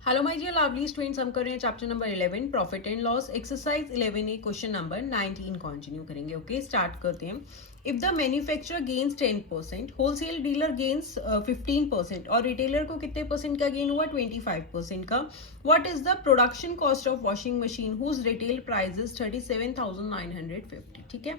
Hello my dear lovely students, हम कर रहे हैं chapter number 11 profit and loss exercise 11A question number 19 continue करेंगे। ओके, स्टार्ट करते हैं। If the manufacturer gains 10%, wholesale dealer gains 15% और रिटेलर को कितने परसेंट का गेन हुआ? 25% का। What is the production cost of washing machine whose retail price is 37,950? ठीक है,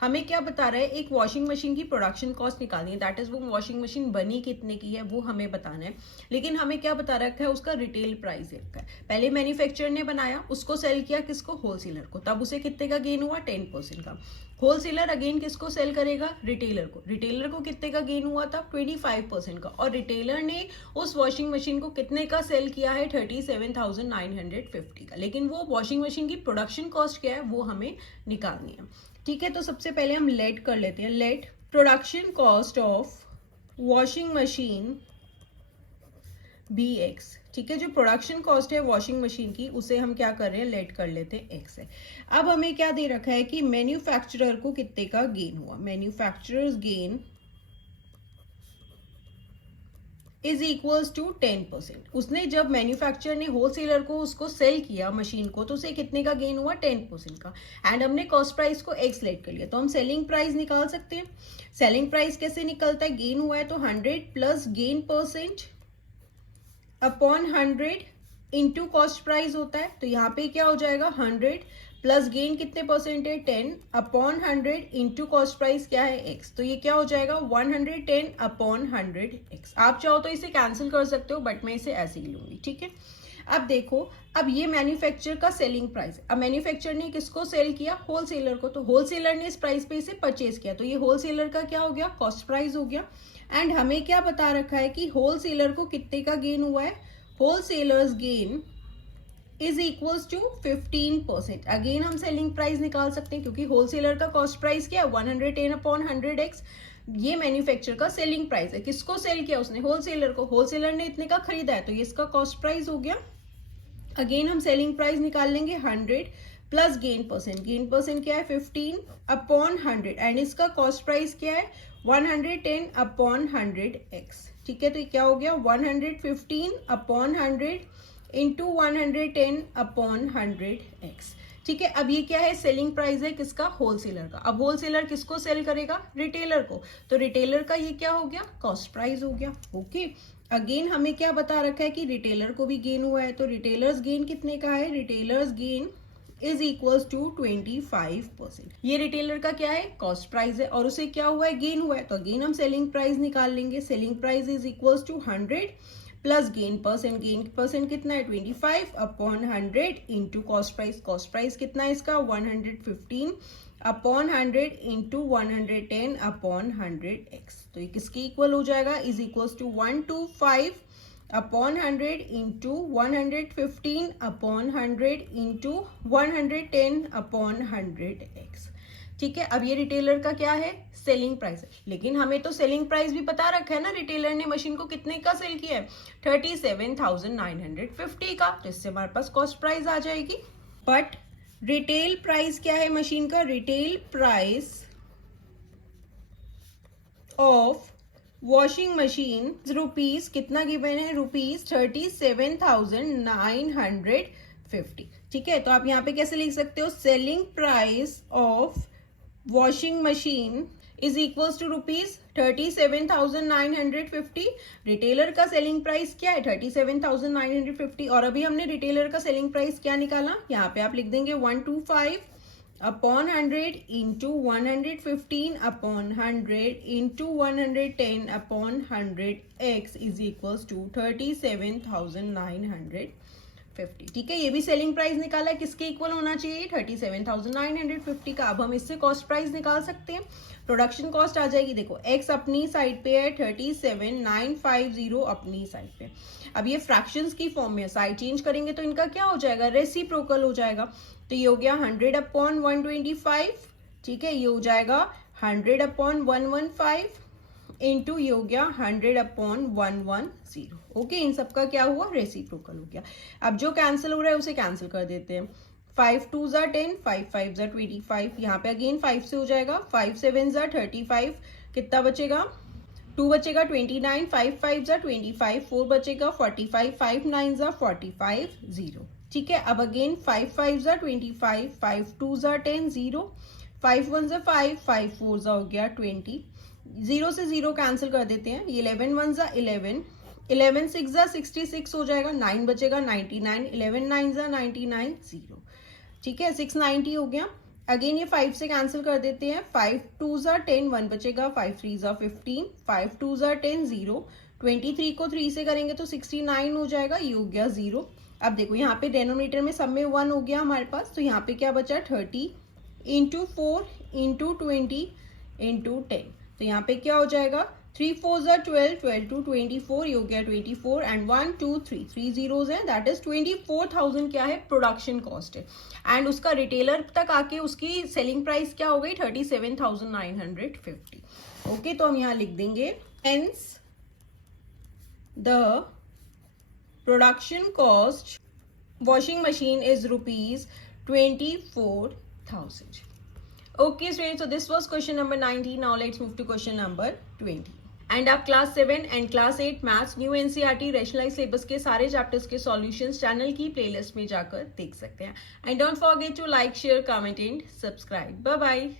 हमें क्या बता रहा है? एक वॉशिंग मशीन की प्रोडक्शन कॉस्ट निकालनी है, दैट इज वो वॉशिंग मशीन बनी कितने की है वो हमें बताना है। लेकिन हमें क्या बता रखा है? उसका रिटेल प्राइस रखा है। पहले मैन्युफैक्चरर ने बनाया, उसको सेल किया किसको? होलसेलर को। तब उसे कितने का गेन हुआ? 10% का। होलसेलर अगेन किसको सेल करेगा? रिटेलर को। रिटेलर को कितने का गेन हुआ था? 25% का। और रिटेलर ने उस वॉशिंग मशीन को कितने का सेल किया है? 37,950 का। लेकिन वो वॉशिंग मशीन की प्रोडक्शन कॉस्ट क्या है वो हमें निकालनी है। ठीक है, तो सबसे पहले हम लेट कर लेते हैं। Let production cost of washing machine BX। ठीक है, जो प्रोडक्शन कॉस्ट है वॉशिंग मशीन की उसे हम क्या कर रहे हैं? लेट कर लेते हैं X है। अब हमें क्या दे रखा है कि मैन्युफैक्चरर को कितने का गेन हुआ? Manufacturer's gain is equals to 10%। उसने जब मैन्युफैक्चरर ने होलसेलर को उसको सेल किया मशीन को, तो उसे कितने का गेन हुआ? 10% का। एंड हमने कॉस्ट प्राइस को X लेट कर लिया, तो हम सेलिंग प्राइस निकाल सकते हैं। सेलिंग प्राइस कैसे निकलता है? गेन हुआ है तो 100 plus gain percent upon 100 into cost price होता है। तो यहाँ पे क्या हो जाएगा? 100 प्लस गेन कितने परसेंट है? 10 अपॉन 100 इंटू कॉस्ट प्राइस क्या है? X। तो ये क्या हो जाएगा? 110 अपॉन 100x। आप चाहो तो इसे कैंसिल कर सकते हो, बट मैं इसे ऐसे ही लूंगी। ठीक है, अब देखो, अब ये मैन्युफैक्चरर का सेलिंग प्राइस है। अब मैन्युफैक्चरर ने किसको सेल किया? होलसेलर को। तो होलसेलर ने इस प्राइस पे इसे परचेज किया, तो ये होलसेलर का क्या हो गया? कॉस्ट प्राइस हो गया। एंड हमें क्या बता रखा है कि होलसेलर को कितने का गेन हुआ है? Wholesaler's gain is equals to 15%। Again हम सेलिंग प्राइस निकाल सकते हैं, क्योंकि होलसेलर का कॉस्ट प्राइस क्या है? 110 अपॉन 100x। ये मैन्युफैक्चरर का सेलिंग प्राइस है। किसको सेल किया उसने? होलसेलर को। होलसेलर ने इतने का खरीदा है, तो ये इसका कॉस्ट प्राइस हो गया। अगेन हम सेलिंग प्राइस निकाल लेंगे 100 plus gain percent. Gain percent क्या है? 15 अपॉन 100 एंड इसका कॉस्ट प्राइस क्या है? 110 अपॉन 100x। ठीक है, तो ये क्या हो गया? 115 अपॉन 100 इंटू 110 अपॉन 100x। ठीक है, अब ये क्या है? सेलिंग प्राइस है किसका? होलसेलर का। अब होलसेलर किसको सेल करेगा? रिटेलर को। तो रिटेलर का ये क्या हो गया? कॉस्ट प्राइस हो गया। ओके, अगेन हमें क्या बता रखा है कि रिटेलर को भी गेन हुआ है, तो रिटेलर्स गेन कितने का है? Retailer's gain is equals to 25%। ये रिटेलर का क्या है? कॉस्ट प्राइस है, और उसे क्या हुआ है? गेन हुआ है। तो अगेन हम सेलिंग प्राइस निकाल लेंगे। Selling price is equals to 100 plus gain percent. Gain percent कितना है? 25 upon 100 into cost price. Cost price कितना है इसका? 115 अपॉन 100 इंटू 110 अपॉन 100x। तो ये किसके इक्वल हो जाएगा? Is equals to 125 upon 100 into 115 upon 100 into 110 upon 100x। ठीक है, अब ये रिटेलर का क्या है? सेलिंग प्राइस है। लेकिन हमें तो सेलिंग प्राइस भी पता रखा है ना, रिटेलर ने मशीन को कितने का सेल किया है? 37,950 का। तो इससे हमारे पास कॉस्ट प्राइस आ जाएगी। बट रिटेल प्राइस क्या है मशीन का? Retail price of washing machine rupees कितना गिवन है? रुपीज 37,950। ठीक है, तो आप यहाँ पे कैसे लिख सकते हो? Selling price of washing machine is equals to rupees 37,950। Retailer का सेलिंग प्राइस क्या है? 37,950। और अभी हमने रिटेलर का सेलिंग प्राइस क्या निकाला? यहाँ पे आप लिख देंगे 125 upon 100 into 115 upon 100 into 110 upon 100x is equals to 37,950। ठीक है, ये भी सेलिंग प्राइस निकाला है। किसके इक्वल होना चाहिए? 37,950 का। अब हम इससे कॉस्ट प्राइस निकाल सकते हैं। प्रोडक्शन कॉस्ट आ जाएगी, देखो x अपनी साइड पे है, 37,950 अपनी साइड पे। अब ये फ्रैक्शंस की फॉर्म में, साइड चेंज करेंगे तो इनका क्या हो जाएगा? रेसिप्रोकल हो जाएगा। तो ये हो गया 100 अपॉन 125। ठीक है, ये हो जाएगा 100 अपॉन 115 इंटू ये हो गया 100 अपॉन 110। ओके, इन सबका क्या हुआ? रेसिप्रोकल हो गया। अब जो कैंसिल हो रहा है उसे कैंसिल कर देते हैं। 5 2 ज़ा 10, 5 5 ज़ा 25। यहाँ पे अगेन 5 से हो जाएगा, 5 7 ज़ा 35। कितना बचेगा? 2 बचेगा 29, 5 5 जा 25, 4 बचेगा 45, 5 9 जा 45, 0। ठीक है, अब अगेन 5 5 जा 25, 5 2 जा 10, 0, 5 1 जा 5, 5 4 जा हो गया 20, 0 से 0 कैंसिल कर देते हैं, 11 1 जा 11, 11 6 जा 66 हो जाएगा, 9 बचेगा 99, 11 9 जा 99, 0। ठीक है, 690 हो गया। अगेन ये 5 से कैंसिल कर देते हैं, 5 2 जा 10, 1 बचेगा, 5 3 जा 15, 5 2 जा 10, 0, 23 को 3 से करेंगे तो 69 हो जाएगा, ये हो गया 0। अब देखो यहाँ पे डेनोमिनेटर में सब में 1 हो गया हमारे पास, तो यहाँ पे क्या बचा 30 इंटू 4 इंटू 20 इंटू 10, तो यहाँ पे क्या हो जाएगा 3 4 जा 12, 12 टू 24, ये हो गया 24, एंड 1 2 3 3 जीरोज हैं, दैट इज 24,000 क्या है प्रोडक्शन कॉस्ट है। एंड उसका रिटेलर तक आके उसकी सेलिंग प्राइस क्या हो गई 37,950। ओके, तो हम यहाँ लिख देंगे hence the production cost washing machine is rupees 24,000. Okay students, so this was question number 19. Now let's move to question number 20. And आप class 7 and class 8 maths new NCERT rationalise syllabus के सारे chapters के solutions channel की playlist में जाकर देख सकते हैं। And don't forget to like share comment and subscribe. Bye bye.